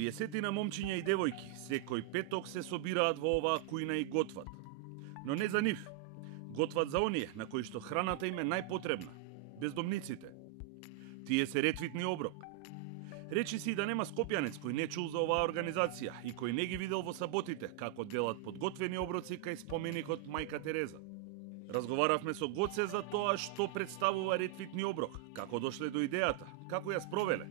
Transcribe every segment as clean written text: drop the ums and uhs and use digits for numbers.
30 момчиња и девојки секој петок се собираат во оваа кујна и готват. Но не за нив. Готват за оние на кои што храната им е најпотребна, бездомниците. Тие се ретвитни оброк. Речи си да нема скопјанец кој не чул за оваа организација и кој не ги видел во саботите како делат подготвени оброци кај споменикот Мајка Тереза. Разговаравме со Гоце за тоа што представува ретвитни оброк, како дошле до идејата, како ја спровеле.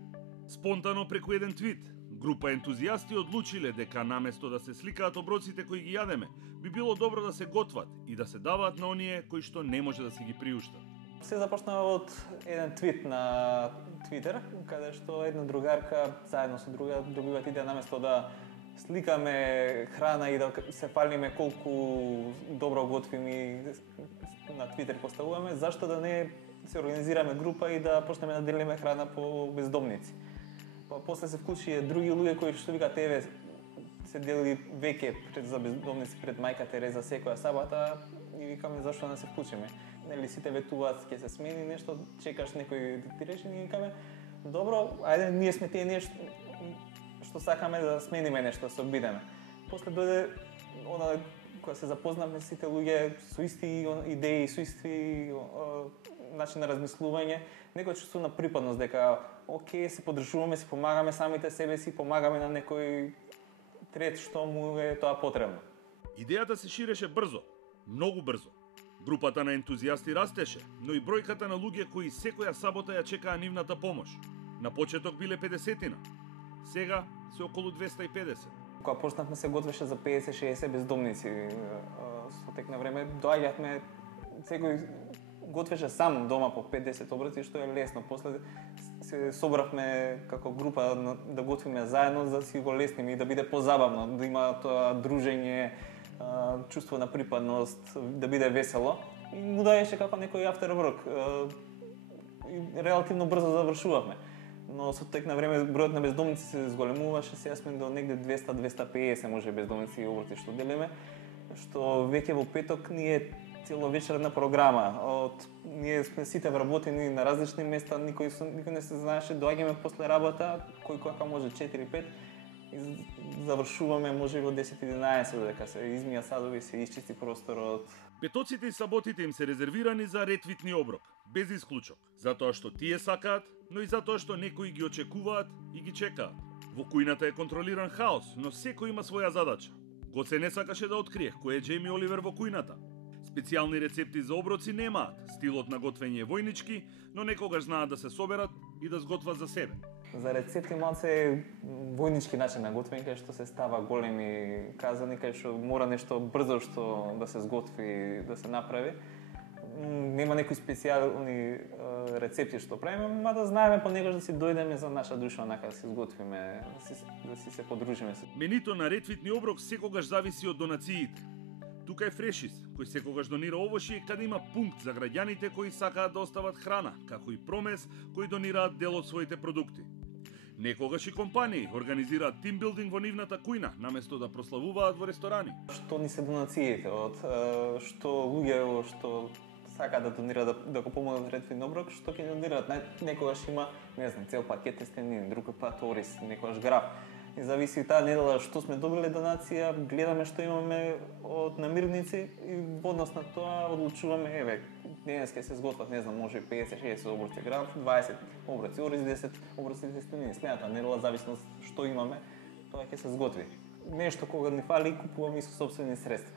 Спонтано преку еден твит, група ентузијасти одлучиле дека наместо да се сликаат оброците кои ги јадеме, би било добро да се готват и да се даваат на оние кои што не може да си ги приуштат. Се започна од еден твит на Твитер, каде што една другарка заедно со друга добиваат идеја наместо да сликаме храна и да се фалиме колку добро готвиме и на Твитер поставуваме, зашто да не се организираме група и да почнеме да делиме храна по бездомници. Па после се вклучи други луѓе кои што викаат еве се дели веќе пред за бездомници пред Мајка Тереза секоја сабота и викаме зашто не се вклучиме. Нели сите ветуваат ќе се смени нешто, чекаш некој да ти реши, ние викаме добро, ајде ние сме тие нешто што сакаме да смениме нешто, да се обидеме. После дојде она кога се запознавме сите луѓе со исти идеи, со исти начин на размислување, некој чувство на припадност дека окей, се поддржуваме, се помагаме самите себе си, помагаме на некој трет што му е тоа потребно. Идејата се ширеше брзо, многу брзо. Групата на ентузијасти растеше, но и бројката на луѓе кои секоја сабота ја чекаа нивната помош. На почеток биле 50-тина. Сега се околу 250. Кога почнавме се готвеше за 50-60 бездомници. Со тек на време доаѓавме, секој готвеше сам дома по 5-10 оброци, што е лесно. После се собравме како група да готвиме заедно, за да си го лесниме и да биде позабавно, да има тоа дружење, чувство на припадност, да биде весело. И му даеше како некој афтер оброк. И релативно брзо завршувавме. Но со тек на време бројот на бездомници се зголемуваше, сега сме до негде 200-250 може бездомници и оброци што делиме, што веќе во петок ние целовечерна програма. Ние сме сите вработени на различни места, никој не се знаеше, доаѓаме после работа, кој кога може 4-5 и завршуваме може во 10-11 додека се измија садови и се исчисти просторот. Петоците и саботите им се резервирани за ретвитни оброк, без исклучок, затоа што тие сакаат, но и затоа што некои ги очекуваат и ги чекаат. Во кујната е контролиран хаос, но секој има своја задача. Гоце не сакаше да открие кој е Џејми Оливер во кујната. Специјални рецепти за оброци немаат, стилот на готвење е војнички, но некогаш знаат да се соберат и да сготват за себе. За рецепти малце војнички начин на готвење, кај што се става големи казани, кај што мора нешто брзо што да се сготви, да се направи. Нема некои специјални рецепти што правиме, мада знаеме понекогаш да си дојдеме за наша душа, онака да си сготвиме, да си се подружиме. Менито на ретвитни оброк секогаш зависи од донациите. Тука е Фрешис, кој секогаш донира овошје, каде има пункт за граѓаните кои сакаат да остават храна, како и Промес, кои донираат дел од своите продукти. Некогаш и компании организираат тимбилдинг во нивната кујна, наместо да прославуваат во ресторани. Што ни се донациите од што луѓе што сакаат да донираат да го помогнат ретвитни оброк, што ќе донираат. Некогаш има, не знам, цел пакет тестенини, друг пат ориз, некогаш граф. И зависи таа недела што сме добиле донација, гледаме што имаме од намирници и во однос на тоа одлучуваме, еве, денес ќе се сготват, не знам, може 50-60 оброци граф, 20 оброци ориз, 10 оброци тестенини. Следната недела, зависно што имаме, тоа ќе се сготви. Нешто кога ни фали, купуваме и со сопствени средства.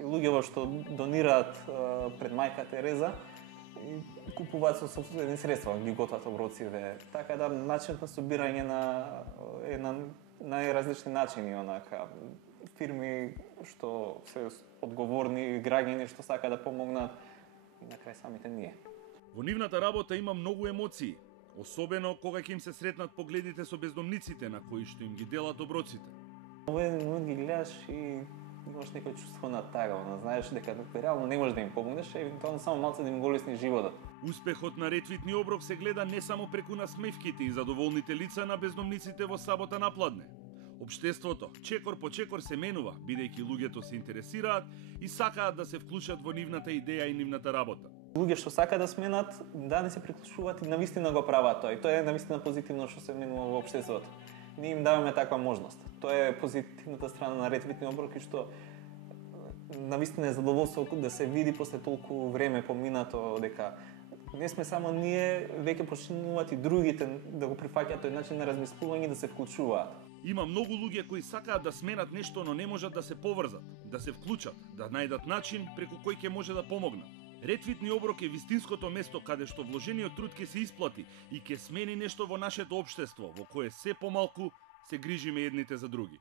И луѓето што донираат пред Мајка Тереза и купуваат со сопствени средства, ги готват оброците. Така да начинот на собирање е на најразлични начини, онака фирми што се одговорни, граѓани што сакаат да помогнат и на крај самите ние. Во нивната работа има многу емоции, особено кога ќе им се сретнат погледите со бездомниците на кои што им ги делат оброците. Во еден момент ги гледаш и имаш некој чувство на тага, знаеш дека реално не можеш да им помогнеш, евентуално само малце да им го лесни животот. Успехот на ретвитни оброк се гледа не само преку насмевките и задоволните лица на бездомниците во сабота напладне. Обштеството, чекор по чекор се менува, бидејќи луѓето се интересираат и сакаат да се вклучат во нивната идеја и нивната работа. Луѓе што сакаат да сменат, да не се приклучуваат и навистина го прават тоа. И тоа е навистина позитивно што се менува во општеството. ние им даваме таква можност. Тоа е позитивната страна на ретвитни оброки, што навистина е задоволство да се види после толку време поминато дека не сме само ние, веќе почнуваат и другите да го прифаќаат тој начин на размислување и да се вклучуваат. Има многу луѓе кои сакаат да сменат нешто, но не можат да се поврзат, да се вклучат, да најдат начин преку кој ќе може да помогнат. Ретвитни оброк е вистинското место каде што вложениот труд ќе се исплати и ќе смени нешто во нашето општество, во кое се помалку се грижиме едните за други.